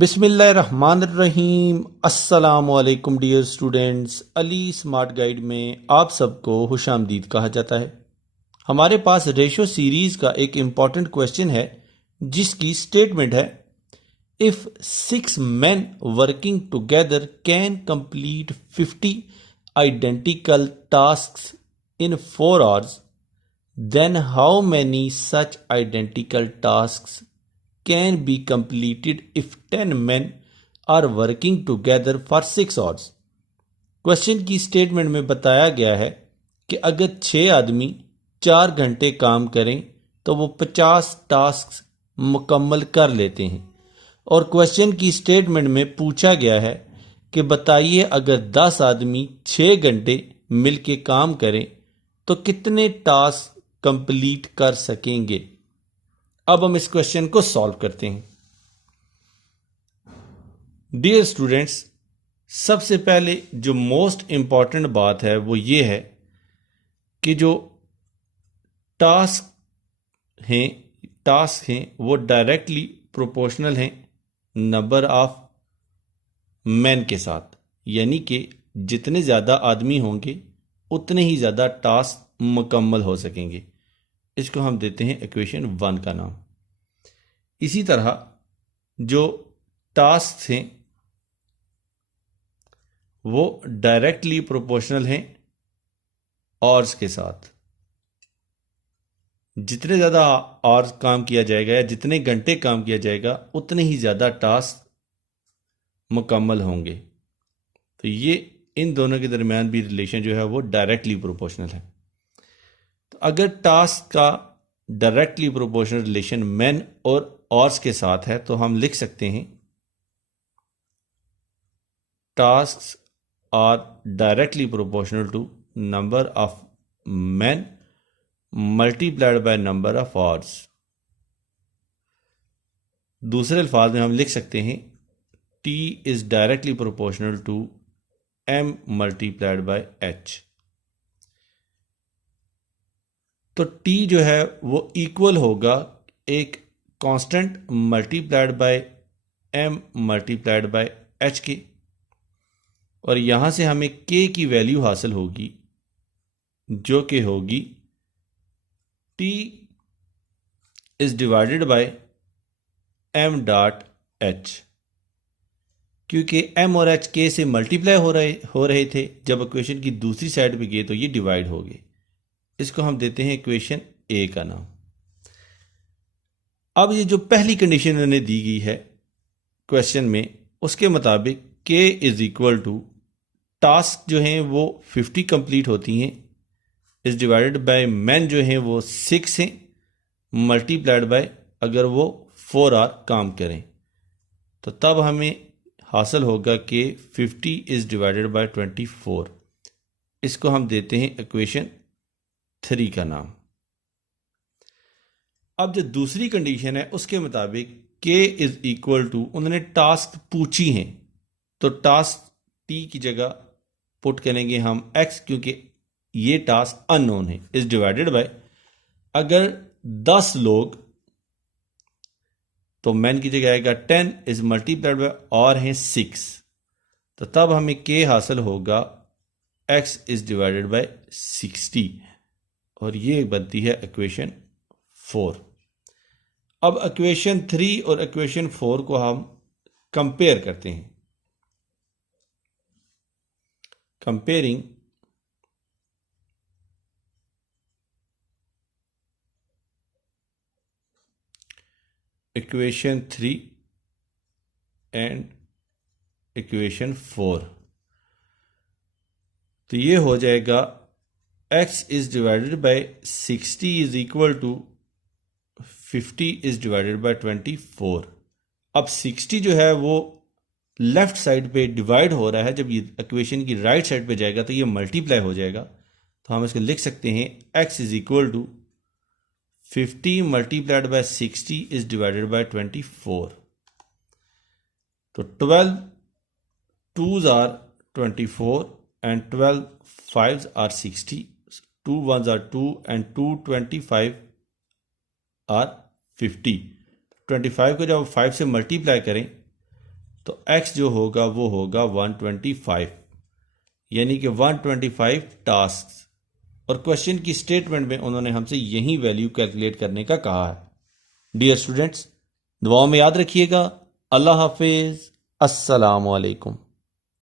बिस्मिल्लाहिर्रहमानिर्रहीम। अस्सलामुअलैकुम dear students, Ali smart guide में आप सबको खुशामदीद कहा जाता है। हमारे पास रेशो सीरीज का एक इम्पॉर्टेंट क्वेश्चन है जिसकी स्टेटमेंट है, if 6 men working together can complete 50 identical tasks in 4 hours, then how many such identical tasks can be completed if 10 men are working together for 6 hours? Question की statement में बताया गया है कि अगर 6 आदमी 4 घंटे काम करें तो वो 50 टास्क मुकम्मल कर लेते हैं। और क्वेश्चन की स्टेटमेंट में पूछा गया है कि बताइए अगर 10 आदमी 6 घंटे मिलके काम करें तो कितने टास्क कंप्लीट कर सकेंगे। अब हम इस क्वेश्चन को सॉल्व करते हैं। डियर स्टूडेंट्स, सबसे पहले जो मोस्ट इंपॉर्टेंट बात है वो ये है कि जो टास्क हैं वो डायरेक्टली प्रोपोर्शनल हैं नंबर ऑफ मैन के साथ, यानी कि जितने ज़्यादा आदमी होंगे उतने ही ज़्यादा टास्क मुकम्मल हो सकेंगे। इसको हम देते हैं इक्वेशन 1 का नाम। इसी तरह जो टास्क हैं वो डायरेक्टली प्रोपोर्शनल हैं आवर्स के साथ। जितने ज़्यादा आवर्स काम किया जाएगा या जितने घंटे काम किया जाएगा उतने ही ज़्यादा टास्क मुकम्मल होंगे। तो ये इन दोनों के दरमियान भी रिलेशन जो है वो डायरेक्टली प्रोपोर्शनल है। तो अगर टास्क का डायरेक्टली प्रोपोर्शनल रिलेशन मैन और आवर्स के साथ है तो हम लिख सकते हैं tasks are directly proportional to number of man multiplied by number of hours. दूसरे अल्फाज में हम लिख सकते हैं T is directly proportional to M multiplied by H। तो T जो है वो इक्वल होगा एक constant multiplied by M multiplied by H के, और यहां से हमें K की वैल्यू हासिल होगी जो कि होगी T is divided bye M dot H। क्योंकि M और H K से मल्टीप्लाई हो रहे थे, जब इक्वेशन की दूसरी साइड पे गए तो ये डिवाइड हो गए। इसको हम देते हैं इक्वेशन A का नाम। अब ये जो पहली कंडीशन उन्हें दी गई है क्वेश्चन में, उसके मुताबिक K is equal to task जो हैं वो 50 कंप्लीट होती हैं इज डिवाइडेड बाय मैन जो हैं वो 6 हैं मल्टीप्लाइड बाय अगर वो 4 आवर काम करें, तो तब हमें हासिल होगा कि 50 इज डिवाइडेड बाय 24। इसको हम देते हैं इक्वेशन 3 का नाम। अब जो दूसरी कंडीशन है उसके मुताबिक K इज इक्वल टू, उन्होंने टास्क पूछी हैं तो टास्क T की जगह पुट करेंगे हम X, क्योंकि ये टास्क अननोन है, इज डिवाइडेड बाय अगर 10 लोग तो मैन की जगह आएगा 10 इज मल्टीप्लाइड बाय और हैं 6, तो तब हमें K हासिल होगा X इज डिवाइडेड बाय 60, और ये बनती है इक्वेशन 4। अब इक्वेशन 3 और इक्वेशन 4 को हम कंपेयर करते हैं। कंपेयरिंग इक्वेशन 3 एंड इक्वेशन 4, तो ये हो जाएगा x is divided by 60 is equal to 50 is divided by 24। अब 60 जो है वो लेफ्ट साइड पे डिवाइड हो रहा है, जब ये इक्वेशन की राइट साइड पे जाएगा तो ये मल्टीप्लाई हो जाएगा, तो हम इसको लिख सकते हैं x is equal to 50 multiplied by 60 is divided by 24। तो 12 2s are 24 and 12 5s are 60, 2 1s are 2 and 2 25 are 50। 25 को जब 5 से मल्टीप्लाई करें तो x जो होगा वो होगा 125, यानी कि 125 टास्क। और क्वेश्चन की स्टेटमेंट में उन्होंने हमसे यही वैल्यू कैलकुलेट करने का कहा है। डियर स्टूडेंट्स, दुआओं में याद रखिएगा। अल्लाह हाफिज। अस्सलाम वालेकुम।